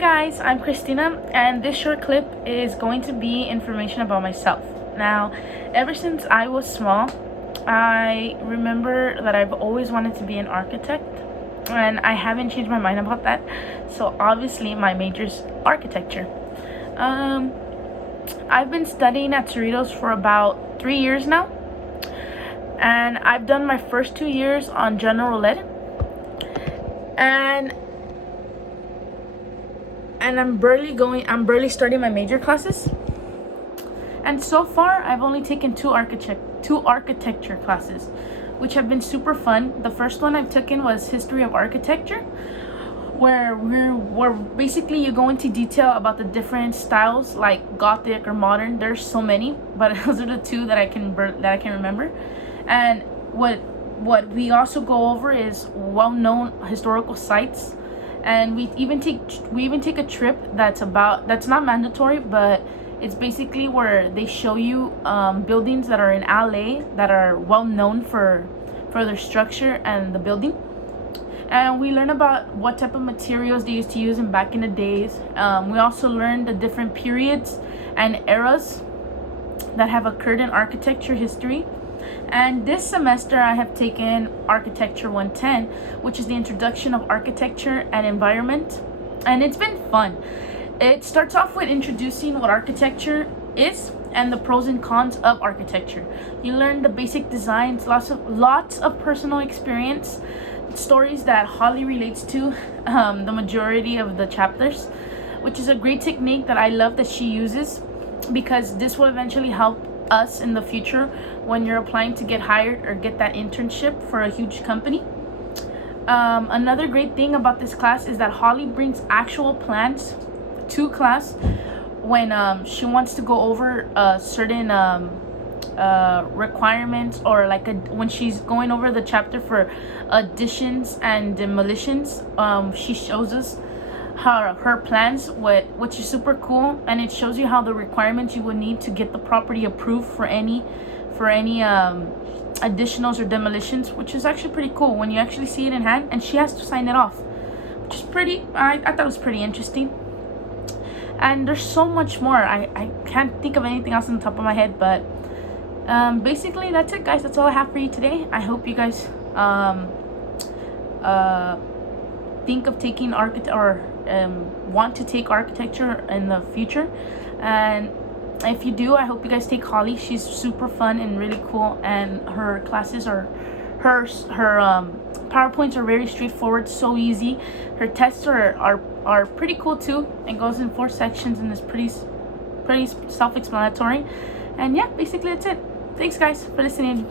guys, I'm Christina, and this short clip is going to be information about myself. Now, ever since I was small, I remember that I've always wanted to be an architect, and I haven't changed my mind about that. So obviously my major's architecture. I've been studying at Cerritos for about 3 years now, and I've done my first 2 years on general ed, and I'm barely starting my major classes. And so far I've only taken two architecture classes, which have been super fun. The first one I've taken was history of architecture, where we're basically you go into detail about the different styles like Gothic or modern. There's so many, but those are the two that I can remember. And what we also go over is well-known historical sites, and we even take a trip that's not mandatory, but it's basically where they show you buildings that are in LA that are well known for their structure and the building. And we learn about what type of materials they used to use back in the days. We also learn the different periods and eras that have occurred in architecture history. And this semester I have taken Architecture 110, which is the introduction of architecture and environment. And it's been fun. It starts off with introducing what architecture is and the pros and cons of architecture. You learn the basic designs, lots of personal experience, stories that Holly relates to the majority of the chapters, which is a great technique that I love that she uses, because this will eventually help us in the future when you're applying to get hired or get that internship for a huge company. Another great thing about this class is that Holly brings actual plans to class when she wants to go over certain requirements, or when she's going over the chapter for additions and demolitions. She shows us her plans, which is super cool, and it shows you how the requirements you would need to get the property approved for any additionals or demolitions, which is actually pretty cool when you actually see it in hand, and she has to sign it off, which is I thought it was pretty interesting. And there's so much more. I can't think of anything else on the top of my head, but basically that's it, guys. That's all I have for you today. I hope you guys think of taking want to take architecture in the future. And if you do, I hope you guys take Holly. She's super fun and really cool, and her classes are her PowerPoints are very straightforward, so easy. Her tests are pretty cool too, and goes in 4 sections, and is pretty self-explanatory. And yeah, basically that's it. Thanks guys for listening.